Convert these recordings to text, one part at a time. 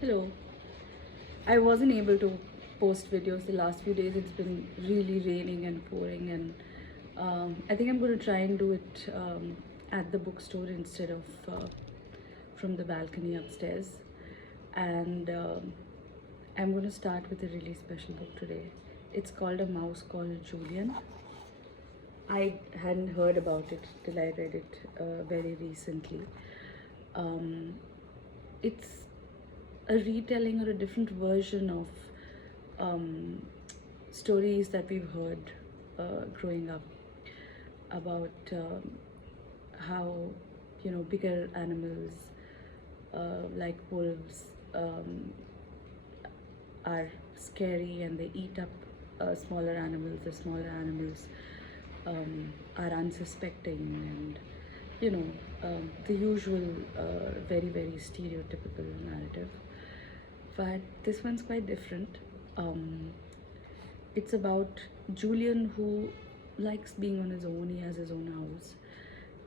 Hello. I wasn't able to post videos the last few days. It's been really raining and pouring, and I think I'm going to try and do it at the bookstore instead of from the balcony upstairs. And I'm going to start with a really special book today. It's called A Mouse Called Julian. I hadn't heard about it till I read it very recently. Um, it's a retelling or a different version of um, stories that we've heard growing up about how bigger animals like wolves are scary and they eat up smaller animals. The smaller animals are unsuspecting, and the usual very very stereotypical narrative. But this one's quite different. um, it's about Julian, who likes being on his own. He has his own house,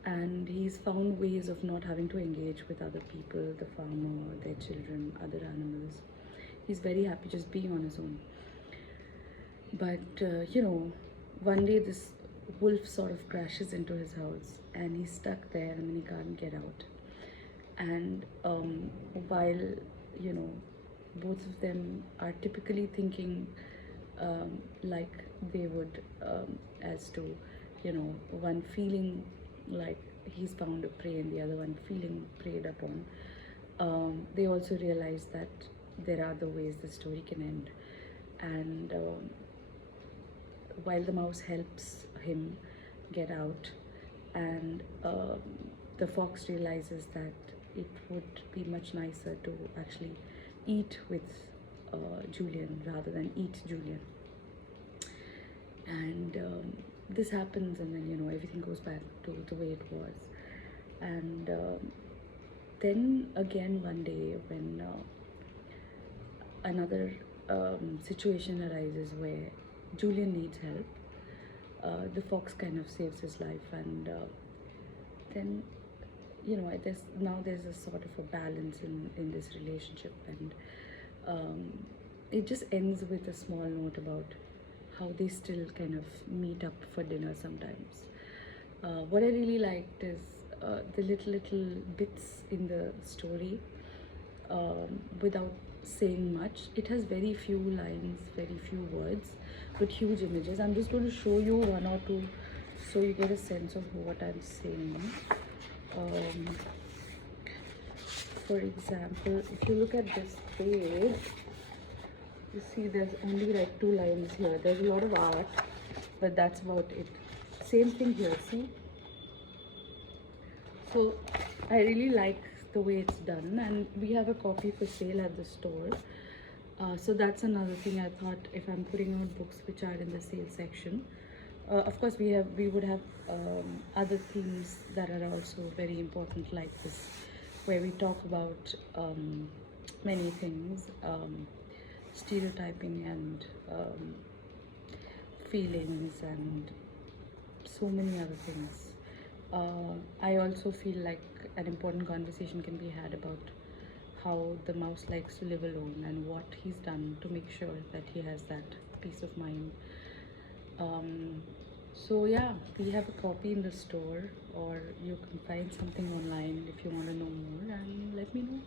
and he's found ways of not having to engage with other people, the farmer, their children, other animals. He's very happy just being on his own. But one day this wolf sort of crashes into his house, and he's stuck there, and then he can't get out. And while you know both of them are typically thinking like they would, as to one feeling like he's found a prey and the other one feeling preyed upon, they also realize that there are other ways the story can end. And while the mouse helps him get out, and the fox realizes that it would be much nicer to actually eat with Julian rather than eat Julian. And this happens, and then everything goes back to the way it was. And then again one day, when another situation arises where Julian needs help, the fox kind of saves his life. And then there's a sort of a balance in this relationship. And it just ends with a small note about how they still kind of meet up for dinner sometimes. What I really liked is the little bits in the story, without saying much. It has very few lines, very few words, but huge images. I'm just going to show you one or two so you get a sense of what I'm saying. For example, if you look at this page, you see there's only like 2 lines here. There's a lot of art, but that's about it. Same thing here, see? So I really like the way it's done, and we have a copy for sale at the store. So that's another thing. I thought, if I'm putting out books which are in the sale section, of course we would have other themes that are also very important, like this, where we talk about many things, stereotyping and feelings and so many other things. I also feel like an important conversation can be had about how the mouse likes to live alone and what he's done to make sure that he has that peace of mind. So yeah, we have a copy in the store, or you can find something online if you want to know more, and let me know.